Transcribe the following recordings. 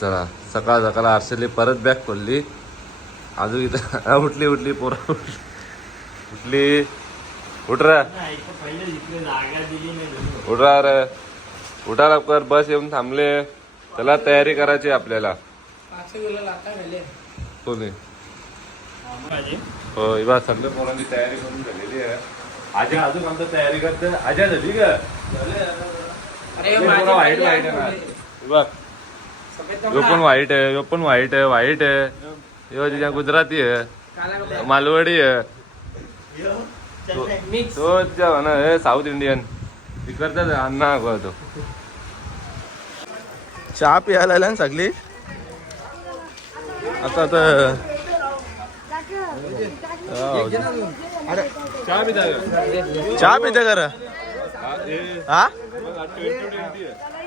चला सकाळ सकाळ आरसेली परत बॅग खोलली. अजून इथं उठली पोरा उठली. उठरा उठरा रे उठा लवकर. बस येऊन थांबले. चला तयारी करायची आपल्याला. कोणी हो बा सगळ्या पोरांची तयारी करून झालेली आहे. आजा अजून आमचं तयारी करते. आजा झाली का? वाईट आहे ना बघ. यो पण वाईट आहे. यो पण वाईट आहे. वाईट आहे. यो तिच्या गुजराती आहे. मालवडी आहे. तो ना हे साऊथ इंडियन तिकडचाच अण्णा तो. चहा प्यायला ना सगळी. आता तर चहा पिते कर. हा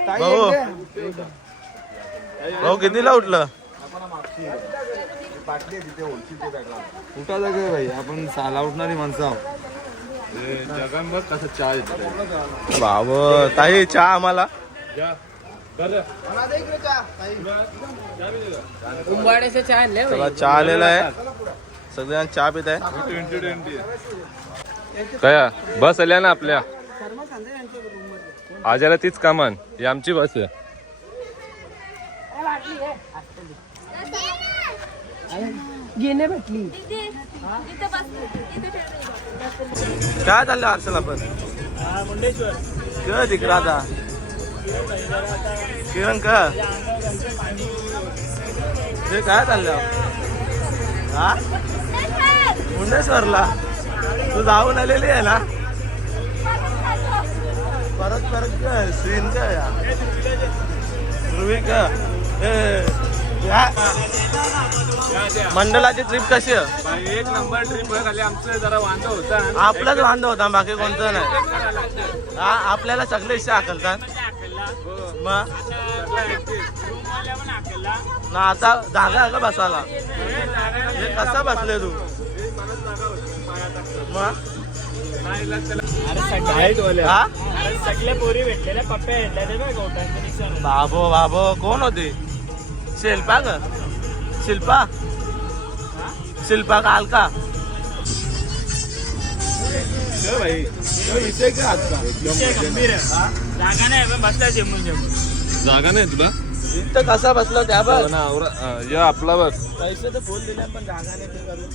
भाऊ भाऊ कितीला उठलं? उठा जागे भाई. आपण साला उठणारी माणसं आहोत. जगांवर कसं चहा येतो बाब ताई चहा आम्हाला. चला चहा आलेला आहे. सगळ्यांना चहा पित आहे. काय बस आल्या ना आपल्या. आजाला तीच कामान. ही आमची बस आहे. घेणे भेटली. काय चाललं असेल आपण क तिकडं आता किरण का ते काय चाललं? हा मुंडेश्वरला तू जाऊन आलेली आहे ना? परत काय सीन काय ध्रुवी का? मंडळाची ट्रिप कशी आहे? एक नंबर ट्रिप खाली. आमचं जरा वांदा होता. आपलाच वांदा होता बाकी कोणतं नाही. हा आपल्याला सगळे इच्छा आकलतात मग ना. आता जागा आहे का बसायला? हे कसा बसले तू मग? सगळे पोरी भेटलेल्या पप्प्या. बाबो बाबो कोण होती? शिल्पा ग? शिल्पा का अलका? भाई विषय काय आजचा? जागा नाही बसला. जागा नाही तुला इथं कसा बसला त्या बस या आपला बस. पैसे तर फोन दिले पण जागा नाही ते करून.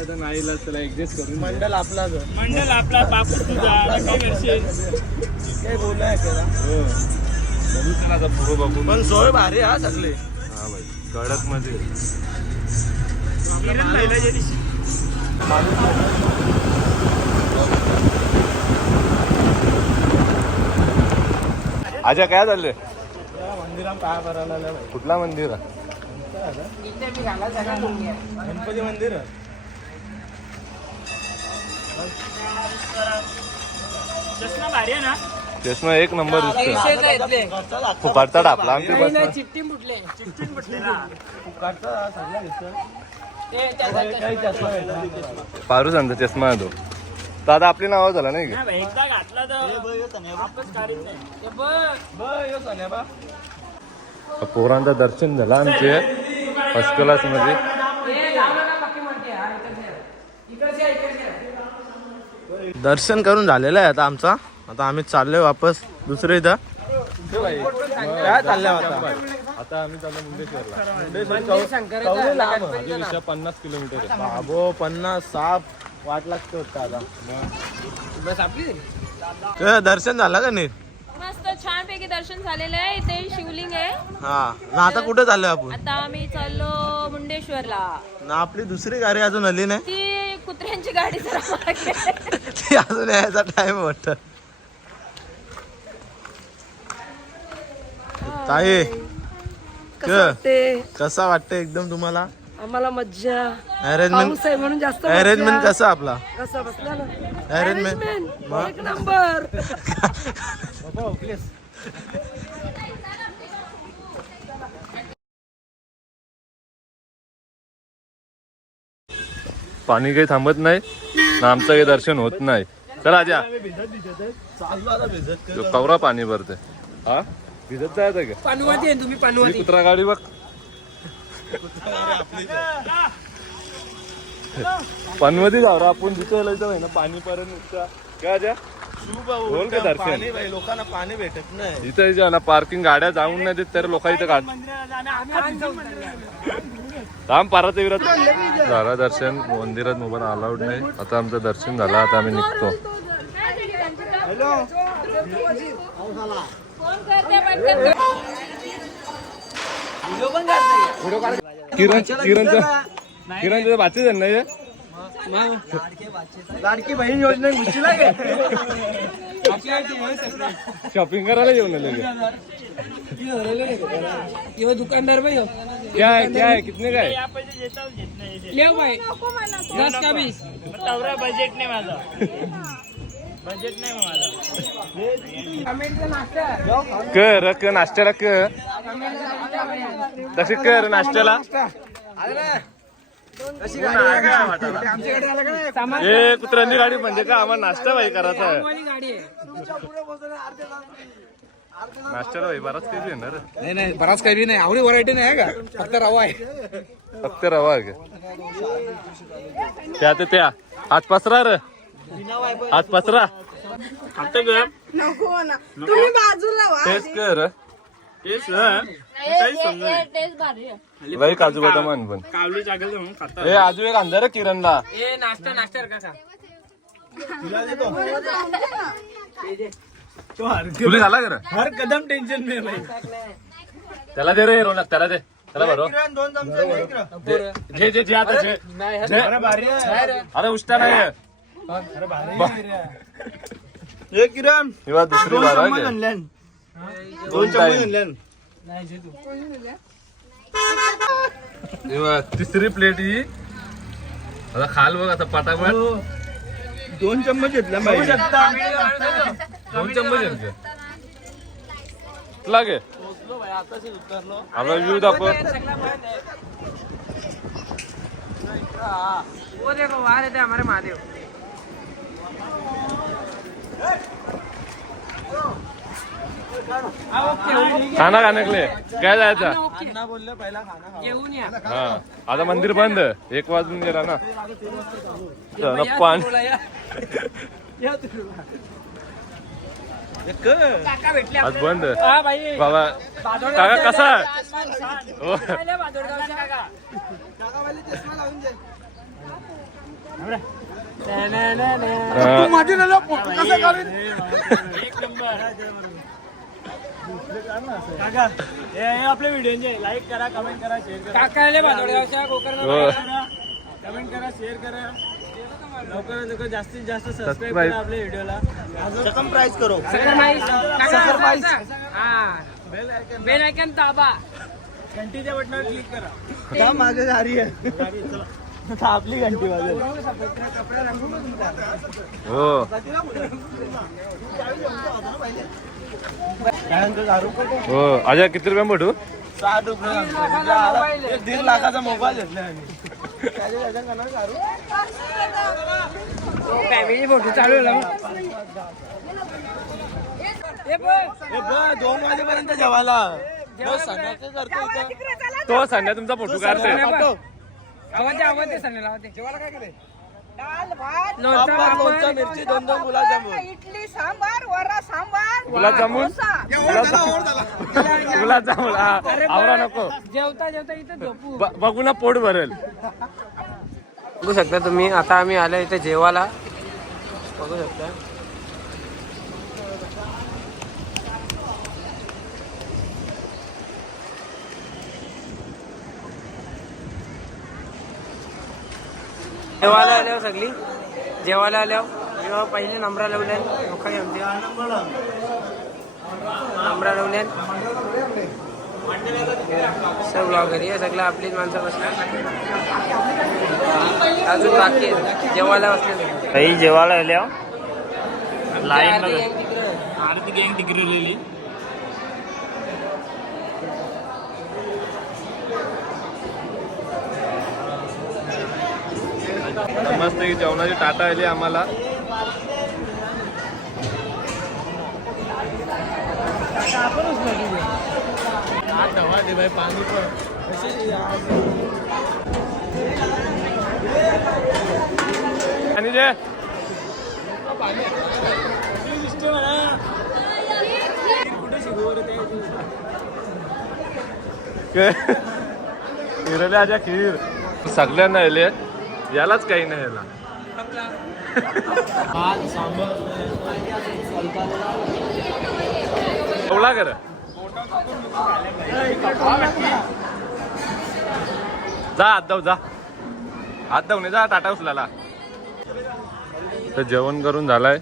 आता नाही त्याला ऍडजस्ट करून. मंडळ आपला मंडळ आपला बापू तुझा काय बोलाय त्याला. बघू पण सोय भारी हा सगळे. हा भाई कडक मध्ये. आजा काय चाललंय? मंदिरात काय करायला? कुठला मंदिर? गणपती मंदिर. चष्मा भारी आहे ना? चष्मा एक नंबर दिसतो. फुकाटचा टापला आमची बस. चिट्टी फुटले. पारू सांगतो चष्मा आहे तो. तर आता आपली नाव झाला नाही का? एकदा घातला तर वापस काढीत नाही. पोरांचं दर्शन झालं आमचे फर्स्ट क्लास मध्ये. दर्शन करून झालेलं आहे आता आमचा. आता आम्ही चाललोय वापस दुसरे इथं. काय चाललंय आता? आता आम्ही चाललो मुंडेश्वरला. मुंडेश्वर 50 किलोमीटर आहे. बाबो 50 साप वाट लागते होता आता. बस आपली तुझं दर्शन झालं का नीट? मस्त छान पैकी दर्शन झालेलं आहे. इथे शिवलिंग आहे. हा ना. आता कुठे चाललोय आपण? आता आम्ही चाललो मुंडेश्वरला. ना आपली दुसरी गाडी अजून आली नाही. ती कुत्र्यांची गाडी जरा मागे. ती अजून यायचा टाइम वाटत. ताई कसा वाटतं एकदम तुम्हाला? आम्हाला मज्जा. अरेंजमेंट आहे म्हणून जास्त अरेंजमेंट कसा आपला? कसा बसला ना? अरेंजमेंट एक नंबर. पाणी काही थांबत नाही ना. आमचं काही दर्शन होत नाही. चला आजा चालू आता भिजत कवरा पाणी भरते. हा भिजत जायचं का पानवती आहे तुम्ही ही पानवती. कुत्रा गाडी बघ पानवती जाऊ आपण जिथे लयचं ना पाणी पर्यंत काय द्या बोल का दर्शन पाणी बाई, लोकांना पाणी भेटत नाही. इथे जे ना पार्किंग गाड्या जाऊन नाही देत तर लोक इथं गाड थांब पाराचं विरात झाला दर्शन मंदिरात मोबाईल अलाउड नाही आता आमचं दर्शन झालं आता आम्ही निघतो किरणचं बाचीच आहे ना हे? लाडकी बहीण योजना घुसला गे. शॉपिंग करायला येऊन आले यो दुकानदार भाई हो. क्या है कितने का है ले भाई 10 का 20. बजेट नाही माझा बजेट नाही माझा कर नाश्त्याला कर तशी कर नाश्त्याला ए कुत्र्यांनी गाडी म्हणजे का आम्हाला नाश्ता भाई करायचा आहे गाडी आहे. नाश्त्याला भाई बराच काही येणार नाही बराच काही नाही आवडी व्हरायटी नाही का फक्त रवा आहे. फक्त रवा आहे का त्या हात पसरा र हात पसरा नको ना तुम्ही बाजूला वा. टेस्ट कर टेस्ट भारी आहे. भाई काजू बदाम आण पण कावली जागेल म्हणून खाता ए आजू एक अंधार किरणला ए नाश्ता का तुला झाला कर हर कदम टेन्शन नाही भाई त्याला दे रे रोनक त्याला दे त्याला बरो दोन चमचे जे आता जे अरे उष्टा नाही किरण किंवा दुसरी बारा आहे. दोन टाइम तिसरी प्लेट ही आता खाल बघ आता पटापट 2 चम्मच घेतला भाई 2 चम्मच घेतले लागे आता व्ह्यू दाखव वो देखो वहां रहते हमारे महादेव. खाना खाने के लिए काय जायचा बोललं पहिला खाना घेऊन या. हा आता मंदिर बंद 1 वाजून गेला ना चला, पाणी काका भेटले आज बंद हा भाई. बाबा काका कसा आहे? हो. पहिले बाजूला काका. हा. काका हे आपल्या व्हिडिओचे लाईक करा कमेंट करा शेअर करा काकाले बाजूला गोकर्ण हो. कमेंट करा शेअर करा लवकर जास्तीत जास्त सबस्क्राईब Subscribe. करा आपल्या व्हिडिओला सकम प्राइस करो बेल आयकन दाबा. घंटीच्या बटनावर क्लिक करा मागे गाडी आहे आपली घंटी वाजेल हो हो अजय किती रुपये भेटू 60 रुपये 1.5 लाखाचा मोबाईल घेतला फॅमिली फोटो चालू आहे ना. ए बघ 2 वाजेपर्यंत जेवायला तो संध्या तुमचा फोटो काढते आवाज सांगायला आवाज जेवायला काय केले. डाळ भात लोणचं पापड. मिरची 2 गुलाबजामुन इडली सांबार वरा सांबार गुलाबजामुन डोसा. गुलाबजामुन आवरा नको जेवता इथे झोपू. बघू ना पोट भरेल बघू शकता तुम्ही आता आम्ही आलो इथे जेवायला बघू शकता. जेवायला आल्यावर सगळी जेवायला आल्यावर जेव्हा पहिले नंबरा लावल्या लोक नंबरा लावल्या सब ब्लॉगर हे सगळं आपलीच माणसं बसल्या अजून बाकी आहे जेवायला बसले काही जेवायला आल्या लाईन आरती गँग टिकरलेली मस्त जेवणाची टाटा आली आम्हाला दवा दे भाई पाणी पण आणि जे खिरले आजा खीर सगळ्यांना येले यालाच काही नाही याला बोला कर जा हात धाव जा हात धावणे जा टाटा उचलाला तर जेवण करून झालाय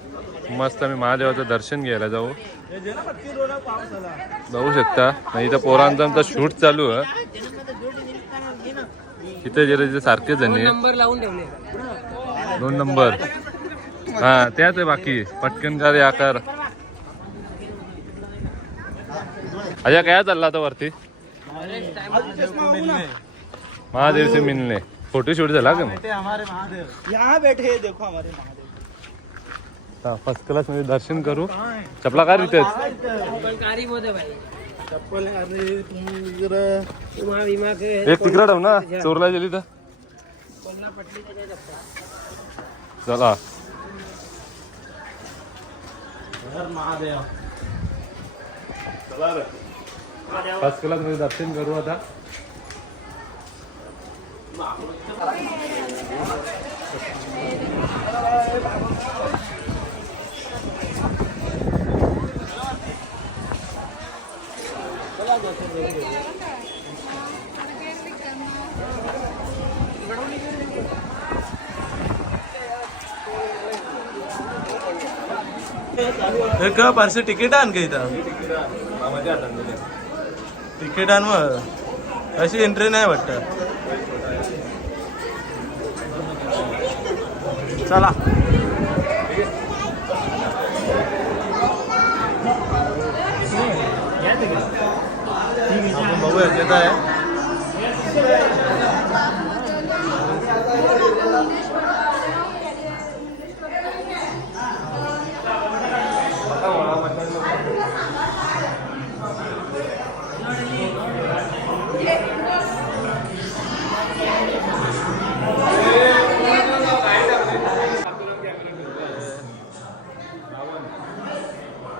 मस्त आम्ही महादेवाचं दर्शन घ्यायला जाऊ बघू शकता नाही तर पोरांचा आमचा शूट चालू आहे इथे जे सारखे जण नंबर लावून ठेवले 2 नंबर हा त्याच आहे बाकी पटकन कर या कर अजय काय चालला आता वरती महादेव से मिलने फोटोशूट झाला का मग हमारे महादेव यहाँ बैठे हैं, देखो हमारे महादेव फर्स्ट क्लास मध्ये दर्शन करू चपला काय रितेच कारी बोध भाई चप्पल अरे तुम्ही विमा विमा के एक तिकडे ठेव ना चोरला गेली तर चला महादेव फर्स्ट क्लास मध्ये दर्शन करू आता एक पारसे तिकीट आण का इथं तिकीट आण मग अशी एंट्री नाही वाटत चला आपण बघूया येत आहे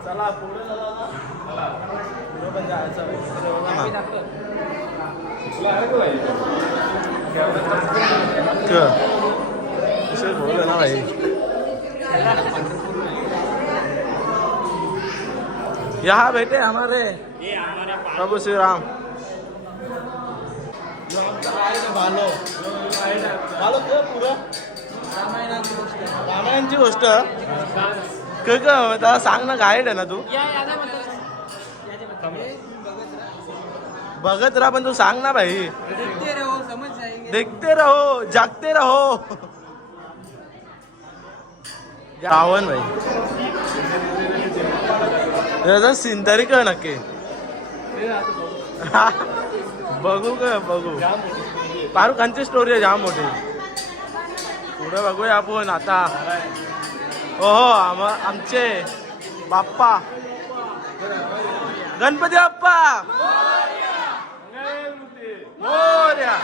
चला पुढे पुढे पण जायचं बोल ना भाई यहाँ बैठे हमारे प्रभु श्री राम रामायणची गोष्ट का सांग ना गाईड आहे ना तू बघत राहा पण तू सांग ना भाई देखते रहो जागते रहो रावण भाई त्याचा सीन तरी कळ नक्की बघू का बघू फारुख खानची स्टोरी आहे जाम मोठी पुढे बघूया आपण आता हो आमचे बाप्पा गणपती बाप्पा मोरया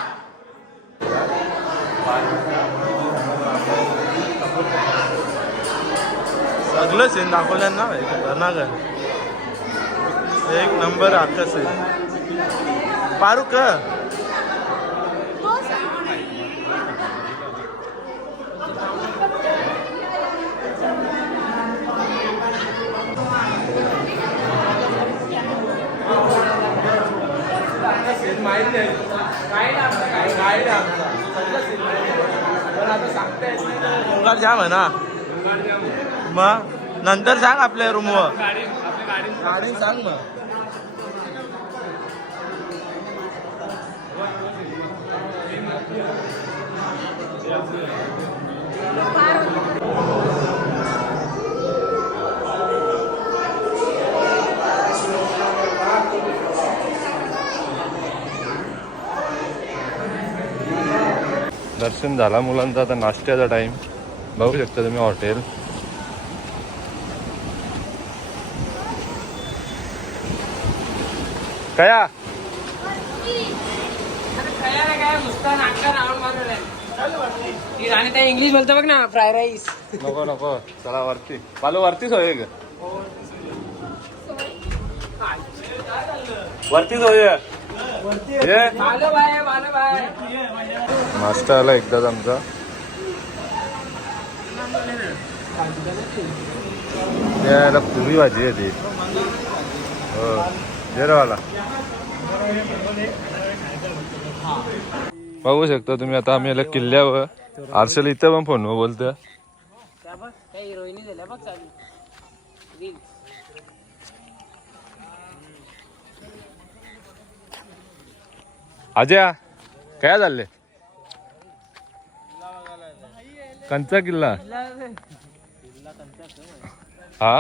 सगळं सीन दाखवलं ना खतरनाक एक नंबर आकस आहे फारुख मुंगार जाम आहे ना मग नंतर सांग आपल्या रूमवर गाडी सांग मग दर्शन झाला मुलांचा आता नाश्त्याचा टाइम बघू शकता तुम्ही हॉटेल कया काय नुसता नाटका राऊंड मारून आणि त्या इंग्लिश बोलतो बघ ना फ्राय राईस. नको नको चला वरती पालो वरतीच होय ग वरतीच होय ये बालो बाय नाश्ता आला एकदाच आमचा याला पुरी भाजी आहे ती हो जेरवाला बघू शकता तुम्ही आता आम्ही आला किल्ल्यावर आरशाला इथं पण फोनवर बोलतोय काही रोहिणी झाल्या बघ चालू रील. अजय काय झाले कंचा किल्ला हा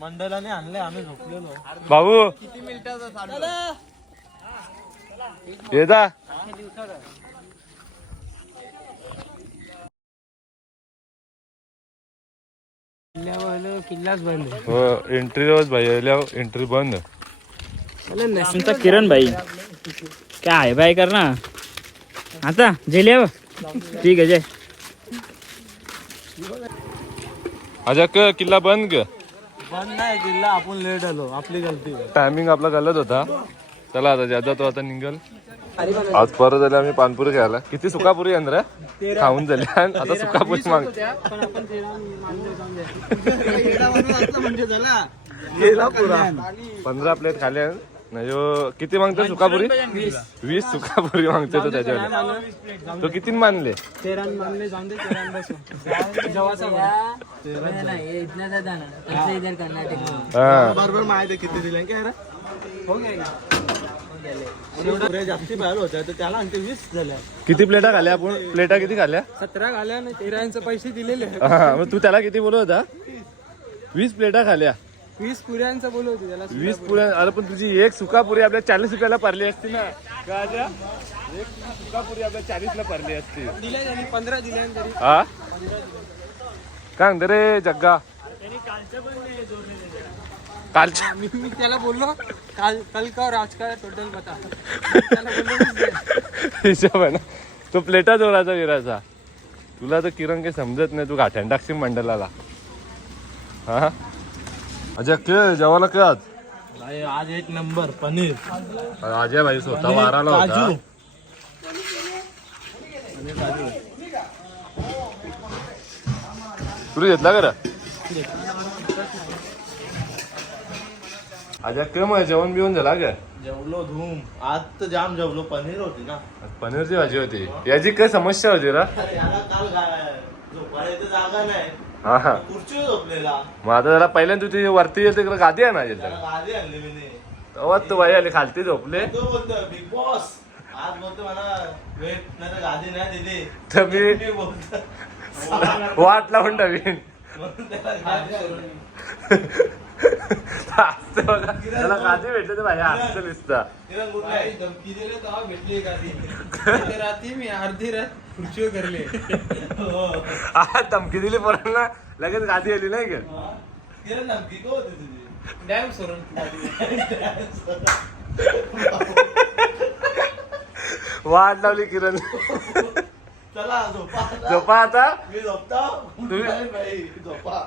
मंडळाने आणले आम्ही झोपलेलो. भाऊ किती मिनिटाचा चालू ये जा किल्लाच बंद हो एंट्री रोज भाई एंट्री बंद आमचा किरण भाई काय आहे बाय कर ना आता जेलिया ठीक आहे जय. अजय किल्ला बंद ग बंद नाही किल्ला आपण लेट आलो आपली गलती. टायमिंग आपला गलत होता. चला आता ज्यादा तो आता निघल. आज परत आले आम्ही पानपुरी खायला. किती सुकापुरी अंदर खाऊन झाले आता सुकापुरी माग म्हणजे झाला गेला पुरा 15 प्लेट खाले नाही किती मागतो सुकापुरी 20 सुकापुरी मागतो तो त्याच्यावर तो किती मानले हा बरोबर माहिती किती दिले काय जास्ती बाहेर होत्या तर त्याला आणखी 20 झाल्या. किती प्लेटा खाल्या आपण प्लेटा किती खाल्या 17 घाल्या ना 13 पैसे दिलेले हा मग तू त्याला किती बोलत होता 20 प्लेटा खाल्या 20 पुऱ्यांचं बोलवतो त्याला 20 पुऱ्या. अरे पण तुझी एक सुकापुरी आपल्या 40 रुपयाला पडली असती ना गाजा एक सुकापुरी आपल्या 40 ला पडली असती. दिले त्यांनी 15 दिले तरी हा काय म्हणतो रे जग्गा कालच्या मी त्याला बोललो कल का और आज का टोटल बता त्याला बोललो हिशोब आहे ना तो प्लेटा जोराचा विराचा. तुला तर किरण काही समजत नाही तू गाठ्यान टाकशील मंडलाला. हा अजय के जेवायला काय आज आज एक नंबर पनीर अजय भाई स्वतः वाराला होता. तुला घेतला का रे अजय के मग जेवण बिवून झाला का जेवलो धूम आज तर जाम जेवलो पनीर होती ना पनीरची भाजी होती. याची काय समस्या होती रा याला काल झोपायला जागा नाही हा हा खुर्ची झोपलेला मग आता जरा पहिल्यांदा तुझी वरती येते गादी आहे ना त्याला गादी आणली मी तेव्हा तू बाई आली खालती झोपले तो बोलतो बिग बॉस आज बोलतो मला वेट नाही तर गादी नाही दिली तर मी मी बोलतो वाट लावून टाकीन म्हणून त्याला गादी आणली. असं बघा. त्याला गादी भेटले तर भाई असं दिसतं. तिला गुड नाईट. धमकी दिले तेव्हा भेटली गादी रात्री मी अर्धी रात खुर्चीवर करले हा धमकी दिली पोरांना लगेच गादी आली नाही का तिला नक्की को होती तुझी डॅम सोडून वाट लावली किरण चला झोपा झोपा आता मी झोपतो तुम्ही- बाई झोपा